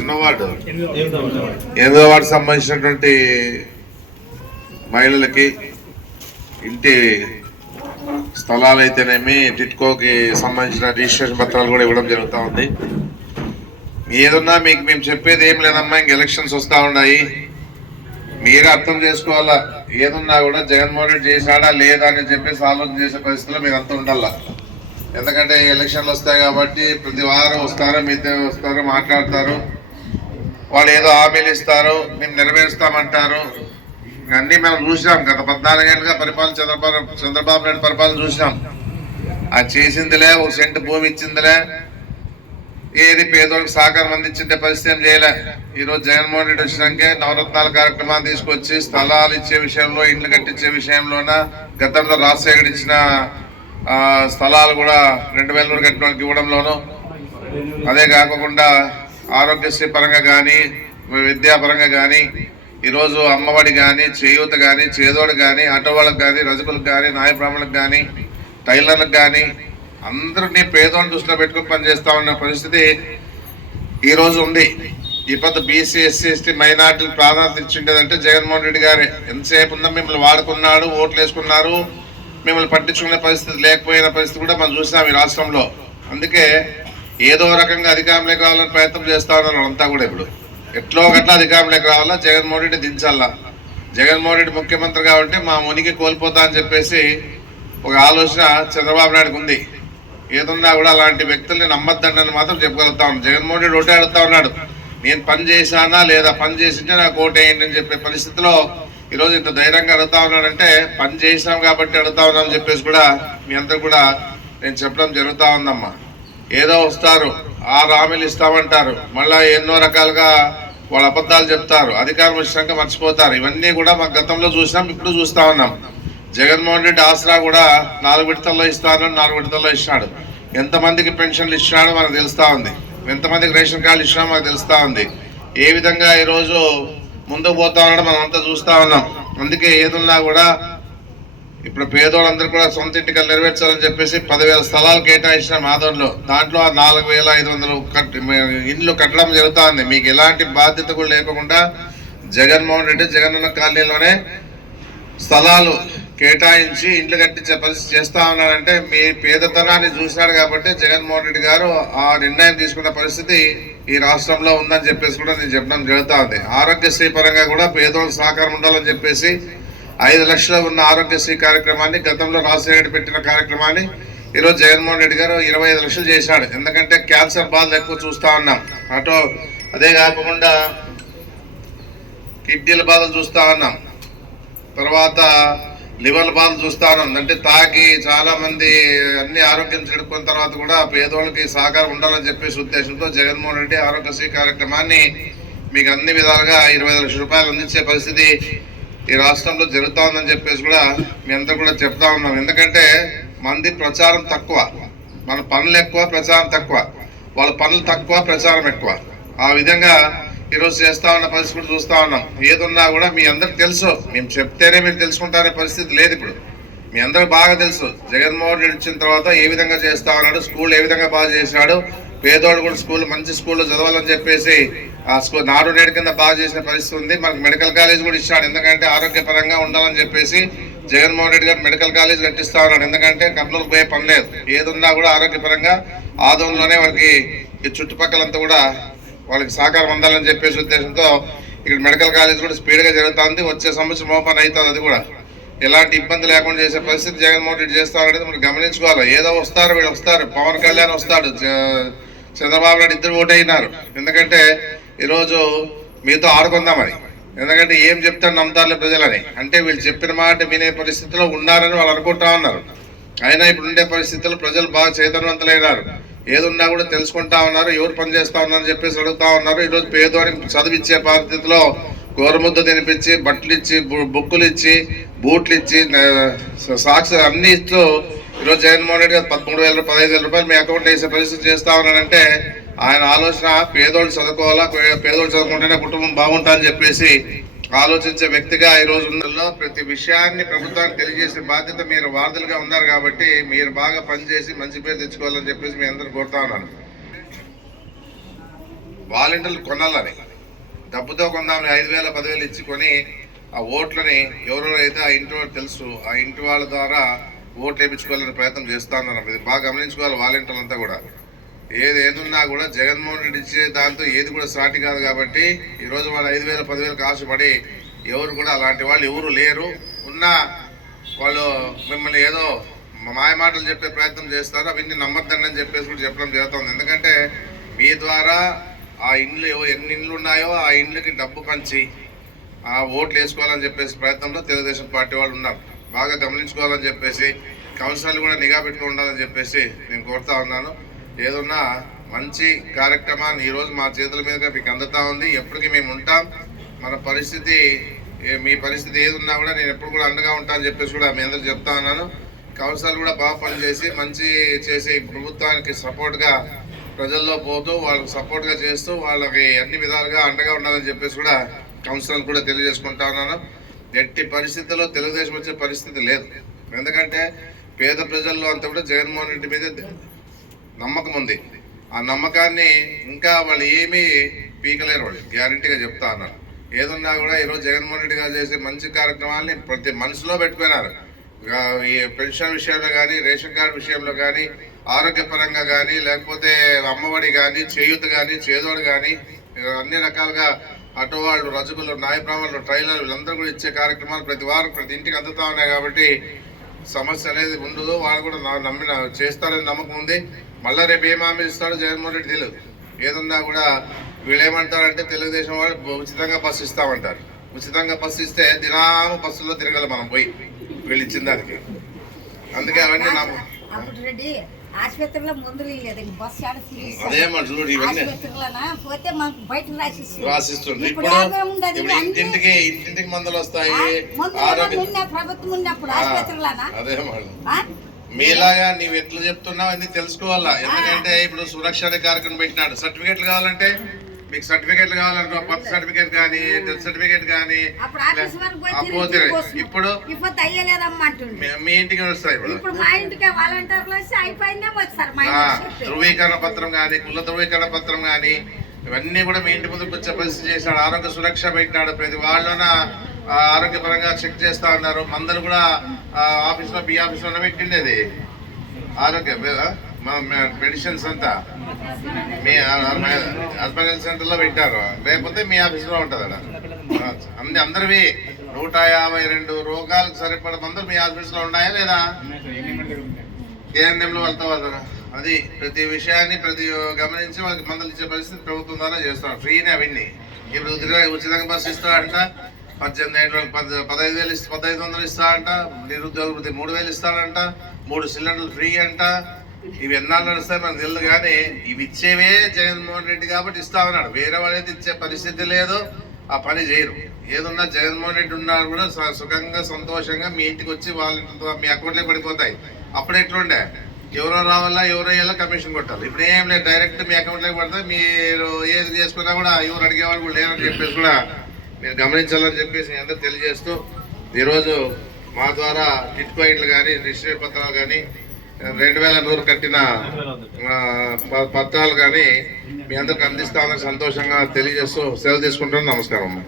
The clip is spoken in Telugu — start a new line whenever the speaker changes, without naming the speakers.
ఎన్నో వార్డు? ఎనిమిదో వార్డు. సంబంధించినటువంటి మహిళలకి ఇంటి స్థలాలు అయితేనేమి టిట్కోకి సంబంధించిన రిజిస్ట్రేషన్ పత్రాలు కూడా ఇవ్వడం జరుగుతూ ఉంది. ఏదున్నా మీకు మేము చెప్పేది ఏం లేదమ్మా ఇంక ఎలక్షన్స్ వస్తూ ఉన్నాయి. మీరే అర్థం చేసుకోవాలా? ఏదున్నా కూడా జగన్మోహన్ రెడ్డి చేశాడా లేదా అని చెప్పేసి ఆలోచన చేసే పరిస్థితిలో మీరు అంతా ఉండాలా? ఎందుకంటే ఎలక్షన్లు వస్తాయి కాబట్టి ప్రతి వారం వస్తారు మీతో వస్తారు మాట్లాడతారు. వాళ్ళు ఏదో హామీలు ఇస్తారు మేము నెరవేరుస్తామంటారు. అన్నీ మనం చూసినాం. గత పద్నాలుగేళ్ళుగా పరిపాలన చంద్రబాబు చంద్రబాబు నాయుడు పరిపాలన చూసినాం. అది చేసిందిలే ఒక సెంటు భూమి ఇచ్చిందిలే. ఏది పేదోళ్ళకి సహకారం అందించే పరిస్థితి ఏం చేయలే. ఈరోజు జగన్మోహన్ రెడ్డి వచ్చినాకే నవరత్నాల కార్యక్రమాన్ని తీసుకొచ్చి స్థలాలు ఇచ్చే విషయంలో ఇండ్లు కట్టించే విషయంలోన గతంలో రాజశేఖర్ ఇచ్చిన స్థలాలు కూడా రెండు వేల నూరు కట్టిన వాళ్ళకి ఇవ్వడంలోనూ. అదే కాకుండా ఆరోగ్యశ్రీ పరంగా కానీ విద్యాపరంగా కానీ ఈరోజు అమ్మఒడి కానీ చేయూత కానీ చేదోడు కానీ ఆటో వాళ్ళకి కానీ రజకులకు కానీ నాయ బ్రాహ్మణులకు కానీ టైలర్లకు కానీ అందరినీ పేదోళ్ళని దృష్టిలో పెట్టుకుని పనిచేస్తా ఉన్న పరిస్థితి ఈరోజు ఉంది. ఈ పెద్ద బీసీ ఎస్సీ ఎస్టీ మైనార్టీలు ప్రాధాన్యత ఇచ్చిండేదంటే జగన్మోహన్ రెడ్డి గారే. ఎంతసేపు ఉన్నా మిమ్మల్ని వాడుకున్నాడు ఓట్లు వేసుకున్నారు మిమ్మల్ని పట్టించుకునే పరిస్థితి లేకపోయిన పరిస్థితి కూడా మనం చూసినాం ఈ రాష్ట్రంలో. అందుకే ఏదో రకంగా అధికారంలోకి రావాలని ప్రయత్నం చేస్తా ఉన్నారు అంతా కూడా ఇప్పుడు. ఎట్లో గట్లా అధికారంలోకి రావాలా? జగన్మోహన్ రెడ్డి దించాలా? జగన్మోహన్ రెడ్డి ముఖ్యమంత్రి కాబట్టి మా మునికి కోల్పోతా అని చెప్పేసి ఒక ఆలోచన చంద్రబాబు నాయుడుకు ఉంది. ఏదున్నా కూడా అలాంటి వ్యక్తుల్ని నమ్మద్దండని మాత్రం చెప్పగలుగుతా ఉన్నాను జగన్మోహన్ రెడ్డి ఒకటే అడుగుతా ఉన్నాడు. నేను పని చేశానా లేదా? పని చేసింటే నాకు ఓటేయండి అని చెప్పే పరిస్థితిలో ఈరోజు ఇంత ధైర్యంగా అడుగుతా ఉన్నాడంటే పని చేసినాం కాబట్టి అడుగుతా ఉన్నాం అని చెప్పేసి కూడా మీ అందరు కూడా నేను చెప్పడం జరుగుతూ ఉందమ్మా. ఏదో వస్తారు. ఆ హామీలు ఇస్తామంటారు. మళ్ళీ ఎన్నో రకాలుగా వాళ్ళు అబద్ధాలు చెప్తారు అధికారం వచ్చినాక మర్చిపోతారు. ఇవన్నీ కూడా మా గతంలో చూసినాం ఇప్పుడు చూస్తా ఉన్నాం. జగన్మోహన్ రెడ్డి ఆసరా కూడా నాలుగు విడతల్లో ఇస్తాను నాలుగు విడతల్లో ఇచ్చినాడు ఎంతమందికి పెన్షన్లు ఇచ్చినాడో మనకు తెలుస్తూ ఉంది. ఎంతమందికి రేషన్ కార్డులు ఇచ్చినా మనకు తెలుస్తూ ఉంది. ఏ విధంగా ఈరోజు ముందుకు పోతా ఉన్నాడో మనం అంతా చూస్తూ ఉన్నాం. అందుకే ఏదున్నా కూడా ఇప్పుడు పేదోళ్ళందరూ కూడా సొంత ఇంటికలు నెరవేర్చాలని చెప్పేసి పదివేల స్థలాలు కేటాయించిన మాధవంలో దాంట్లో ఆ నాలుగు వేల ఐదు వందలు కట్ ఇండ్లు కట్టడం జరుగుతుంది. మీకు ఎలాంటి బాధ్యత కూడా లేకుండా జగన్మోహన్ రెడ్డి జగనన్న కాలనీలోనే స్థలాలు కేటాయించి ఇండ్లు కట్టించే పరిస్థితి చేస్తా ఉన్నారంటే మీ పేదతనాన్ని చూసినాడు కాబట్టి జగన్మోహన్ రెడ్డి గారు ఆ నిర్ణయం తీసుకున్న పరిస్థితి ఈ రాష్ట్రంలో ఉందని చెప్పేసి కూడా నేను చెప్పడం జరుగుతా ఉంది ఆరోగ్యశ్రీ పరంగా కూడా పేదోళ్ళకి సహకారం ఉండాలని చెప్పేసి ఐదు లక్షలు ఉన్న ఆరోగ్యశ్రీ కార్యక్రమాన్ని గతంలో రాజశేఖర రెడ్డి పెట్టిన కార్యక్రమాన్ని ఈరోజు జగన్మోహన్ రెడ్డి గారు ఇరవై ఐదు లక్షలు చేశాడు. ఎందుకంటే క్యాన్సర్ బాధలు ఎక్కువ చూస్తా ఉన్నాం. అటు అదే కాకుండా కిడ్నీల బాధలు చూస్తా ఉన్నాం. తర్వాత లివర్ బాధలు చూస్తా ఉన్నాం. అంటే తాగి చాలామంది అన్ని ఆరోగ్యం చెడుకున్న తర్వాత కూడా పేదోళ్ళకి సహకారం ఉండాలని చెప్పేసి ఉద్దేశంతో జగన్మోహన్ రెడ్డి ఆరోగ్యశ్రీ కార్యక్రమాన్ని మీకు అన్ని విధాలుగా ఇరవై ఐదు లక్షల రూపాయలు అందించే పరిస్థితి ఈ రాష్ట్రంలో జరుగుతూ ఉందని చెప్పేసి కూడా మీ అంతా కూడా చెప్తా ఉన్నాం. ఎందుకంటే మంది ప్రచారం తక్కువ. మన పనులు ఎక్కువ ప్రచారం తక్కువ. వాళ్ళ పనులు తక్కువ ప్రచారం ఎక్కువ. ఆ విధంగా ఈరోజు చేస్తా ఉన్న పరిస్థితి చూస్తూ చూస్తా ఉన్నాం. ఏదున్నా కూడా మీ అందరికి తెలుసు. మేము చెప్తేనే మీరు తెలుసుకుంటారనే పరిస్థితి లేదు ఇప్పుడు. మీ అందరికి బాగా తెలుసు. జగన్మోహన్ రెడ్డి వచ్చిన తర్వాత ఏ విధంగా చేస్తా ఉన్నాడు స్కూల్ ఏ విధంగా బాగా చేసినాడు పేదోడు కూడా స్కూల్ మంచి స్కూల్లో చదవాలని చెప్పేసి ఆ స్కూల్ నాడు నేడు కింద బాగా చేసిన పరిస్థితి ఉంది. మనకు మెడికల్ కాలేజ్ కూడా ఇచ్చాడు. ఎందుకంటే ఆరోగ్యపరంగా ఉండాలని చెప్పేసి జగన్మోహన్ రెడ్డి గారు మెడికల్ కాలేజ్ కట్టిస్తా ఉన్నాడు. ఎందుకంటే కర్నూలు పోయే పని లేదు. ఏదున్నా కూడా ఆరోగ్యపరంగా ఆదంలోనే వాళ్ళకి ఈ చుట్టుపక్కలంతా కూడా వాళ్ళకి సహకారం అందాలని చెప్పేసి ఉద్దేశంతో ఇక్కడ మెడికల్ కాలేజ్ కూడా స్పీడ్గా జరుగుతుంది వచ్చే సంవత్సరం ఓపెన్ అవుతుంది అది కూడా. ఎలాంటి ఇబ్బంది లేకుండా చేసే పరిస్థితి జగన్మోహన్ రెడ్డి చేస్తారనేది మనం గమనించుకోవాలి. ఏదో వస్తారు వీళ్ళు వస్తారు. పవన్ కళ్యాణ్ వస్తాడు. చంద్రబాబు నాయుడు ఇద్దరు ఓటైనారు ఎందుకంటే ఈరోజు మీతో ఆడుకుందామని ఎందుకంటే ఏం చెప్తారు నమ్ముతారులే ప్రజలని? అంటే వీళ్ళు చెప్పిన మాట వినే పరిస్థితిలో ఉన్నారని వాళ్ళు అనుకుంటా ఉన్నారు. అయినా ఇప్పుడు ఉండే పరిస్థితుల్లో ప్రజలు బాగా చైతన్యవంతులైనారు. ఏదున్నా కూడా తెలుసుకుంటా ఉన్నారు ఎవరు పని చేస్తా ఉన్నారని చెప్పేసి అడుగుతా ఉన్నారు. ఈరోజు పేదవాడికి చదివిచ్చే పరిస్థితిలో గోరుముద్ద తినిపించి బట్టలు ఇచ్చి బు- బుక్కులు ఇచ్చి బూట్లు ఇచ్చి సాక్షి అన్ని ఇస్తూ ఈరోజు జగన్మోహన్ రెడ్డి గారు పదమూడు వేల పదహైదు వేల రూపాయలు మీ అకౌంట్ వేసే పరిస్థితి చేస్తా ఉన్నానంటే ఆయన ఆలోచన పేదోళ్ళు చదువుకోవాలా పేదోళ్ళు చదువుకుంటేనే కుటుంబం బాగుంటా అని చెప్పేసి ఆలోచించే వ్యక్తిగా ఈ రోజు ప్రతి విషయాన్ని ప్రభుత్వానికి తెలియజేసే బాధ్యత మీరు వార్తలుగా ఉన్నారు కాబట్టి మీరు బాగా పనిచేసి మంచి పేరు తెచ్చుకోవాలని చెప్పేసి మీ అందరూ కోరుతా ఉన్నాను. వాలంటీర్లు కొనాలని డబ్బుతో కొందామని ఐదు వేల పదివేలు ఇచ్చుకొని ఆ ఓట్లని ఎవరెవరైతే ఆ ఇంటి వాళ్ళు తెలుసు ఆ ఇంటి వాళ్ళ ద్వారా ఓట్లు వేయించుకోవాలనే ప్రయత్నం చేస్తా ఉన్నాను. ఇది బాగా గమనించుకోవాలి వాలంటీర్లంతా కూడా. ఏది ఏదున్నా కూడా జగన్మోహన్ రెడ్డి ఇచ్చే దాంతో ఏది కూడా సాటి కాదు కాబట్టి ఈరోజు వాళ్ళు ఐదు వేల పదివేలకు ఆశపడి ఎవరు కూడా అలాంటి వాళ్ళు ఎవరు లేరు. ఉన్నా వాళ్ళు మిమ్మల్ని ఏదో మాయ మాటలు చెప్పే ప్రయత్నం చేస్తారు. అవన్నీ నమ్మద్దండి అని చెప్పేసి కూడా చెప్పడం జరుగుతుంది. ఎందుకంటే మీ ద్వారా ఆ ఇండ్లు ఎన్ని ఇండ్లు ఉన్నాయో ఆ ఇండ్లకి డబ్బు పంచి ఆ ఓట్లు వేసుకోవాలని చెప్పేసి ప్రయత్నంలో తెలుగుదేశం పార్టీ వాళ్ళు ఉన్నారు. బాగా గమనించుకోవాలని చెప్పేసి కౌన్సిలర్లు కూడా నిఘా పెట్టుకుండాలని చెప్పేసి నేను కోరుతా ఉన్నాను. ఏదన్నా మంచి కార్యక్రమాన్ని ఈరోజు మా చేతుల మీదుగా మీకు అందుతా ఉంది. ఎప్పటికీ మేము ఉంటాం. మన పరిస్థితి మీ పరిస్థితి ఏది ఉన్నా కూడా నేను ఎప్పుడు కూడా అండగా ఉంటా అని చెప్పేసి కూడా మీ అందరూ చెప్తా ఉన్నాను. కౌన్సిలర్ కూడా బాగా పనిచేసి మంచి చేసి ప్రభుత్వానికి సపోర్ట్గా ప్రజల్లో పోతూ వాళ్ళకి సపోర్ట్గా చేస్తూ వాళ్ళకి అన్ని విధాలుగా అండగా ఉండాలని చెప్పేసి కూడా కౌన్సిలర్ కూడా తెలియజేసుకుంటా ఉన్నాను. ఎట్టి పరిస్థితుల్లో తెలుగుదేశం వచ్చే పరిస్థితి లేదు. ఎందుకంటే పేద ప్రజల్లో అంతా కూడా జగన్మోహన్ రెడ్డి మీద నమ్మకం ఉంది. ఆ నమ్మకాన్ని ఇంకా వాళ్ళు ఏమీ పీకలేరు వాళ్ళు. గ్యారంటీగా చెప్తా అన్నారు. ఏదున్నా కూడా ఈరోజు జగన్మోహన్ రెడ్డి గారు చేసే మంచి కార్యక్రమాల్ని ప్రతి మనసులో పెట్టుకున్నారు. ఈ పెన్షన్ విషయంలో కానీ రేషన్ కార్డు విషయంలో కానీ ఆరోగ్యపరంగా కానీ లేకపోతే అమ్మఒడి కానీ చేయూత కానీ చేదోడు కానీ అన్ని రకాలుగా అటు వాళ్ళు రజకులు నాయబ్రాహ్మణులు ట్రైలర్లు వీళ్ళందరూ కూడా ఇచ్చే కార్యక్రమాలు ప్రతి వారం ప్రతి ఇంటికి అందుతా ఉన్నాయి కాబట్టి సమస్య అనేది ఉండదు. వాళ్ళు కూడా నా- నమ్మిన చేస్తారని నమ్మకం ఉంది. మళ్ళీ రేపు ఏం హామీ ఇస్తాడో జగన్మోహన్ రెడ్డి తెలియదు ఏదన్నా కూడా వీళ్ళు ఏమంటారంటే తెలుగుదేశం వాళ్ళు ఉచితంగా బస్సు ఇస్తామంటారు. ఉచితంగా బస్సు ఇస్తే దినాము బస్సులో తిరగాలి మనం పోయి వీళ్ళు ఇచ్చిన దానికి. అందుకే అవన్నీ
రెడ్డి ఆసుపత్రిలో మందులు పోతే బయట
రాసిస్తుంది
ఇప్పుడు
ఇంటింటికి ఇంటింటికి మందులు వస్తాయి.
ప్రభుత్వం ఉన్నప్పుడు ఆసుపత్రిలోనా?
మీలాగా నీవు ఎట్లా చెప్తున్నావు అని తెలుసుకోవాలా? ఎందుకంటే ఇప్పుడు సురక్ష కార్యక్రమం పెట్టినాడు. సర్టిఫికెట్లు కావాలంటే మీకు సర్టిఫికెట్లు కావాలనుకో బర్త్ సర్టిఫికెట్ కానీ డెత్ సర్టిఫికెట్ కానీ పోతే. ఇప్పుడు మీ- ఇంటికి వస్తాయి ఇప్పుడు. ధృవీకరణ పత్రం కానీ కుల ధృవీకరణ పత్రం కానీ ఇవన్నీ కూడా మీ ఇంటి ముందుకు వచ్చే పరిస్థితి చేశాడు. ఆరోగ్య సురక్ష పెట్టినాడు ప్రతి వాళ్ళన ఆరోగ్యపరంగా చెక్ చేస్తా ఉన్నారు మందులు కూడా ఆఫీస్లో బి ఆఫీస్లో పెట్టిండేది. ఆరోగ్య మెడిసిన్స్ అంతా. మీ హస్బెండ్ హెల్త్ సెంటర్లో పెట్టారు. లేకపోతే మీ ఆఫీస్లో ఉంటుంది అక్కడ అన్ని అందరివి నూట యాభై రెండు రోగాలకు సరిపడ మందులు మీ ఆఫీస్లో ఉన్నాయా లేదా? ఏఎన్ఎంలో వెళ్తా అది ప్రతి విషయాన్ని ప్రతి గమనించి వాళ్ళకి మందులు ఇచ్చే పరిస్థితి ప్రభుత్వం ద్వారా చేస్తాం. ఫ్రీనే అవన్నీ. ఇప్పుడు ఉచితంగా బస్సు ఇస్తా అంట పద్దెనిమిది ఏళ్ళ పద్ పదహైదు వేలు ఇస్తా పదహైదు వందలు ఇస్తా అంట నిరుద్యోగ వృత్తి మూడు వేలు ఇస్తానంట మూడు సిలిండర్లు ఫ్రీ అంట. ఇవి ఎన్నాళ్ళు నడుస్తాయి మనకు తెలియదు కానీ ఇవి ఇచ్చేవే జగన్మోహన్ రెడ్డి కాబట్టి ఇస్తా ఉన్నాడు వేరే వాళ్ళైతే ఇచ్చే పరిస్థితి లేదు ఆ పని చేయరు. ఏదున్నా జగన్మోహన్ రెడ్డి ఉన్నారు కూడా స- సుఖంగా సంతోషంగా మీ ఇంటికి వచ్చి వాళ్ళ మీ అకౌంట్లోకి పడిపోతాయి. అప్పుడు ఎట్లుండే? ఎవరో రావాలా ఎవరో అయ్యేలా కమిషన్ కొట్టాలి. ఇప్పుడు ఏం లేదు డైరెక్ట్ మీ అకౌంట్లోకి పడితే మీరు ఏది చేసుకున్నా కూడా ఎవరు అడిగేవాళ్ళు కూడా లేరని చెప్పేసి కూడా మీరు గమనించాలని చెప్పేసి మీ అందరూ తెలియజేస్తూ ఈరోజు మా ద్వారా టిట్ పాయింట్లు కానీ రిజిస్టర్ పత్రాలు కానీ రెండు వేల నూరు కట్టిన ప- పత్రాలు కానీ మీ అందరికి అందిస్తామని సంతోషంగా తెలియజేస్తూ సెలవు తీసుకుంటాను నమస్కారం అమ్మా.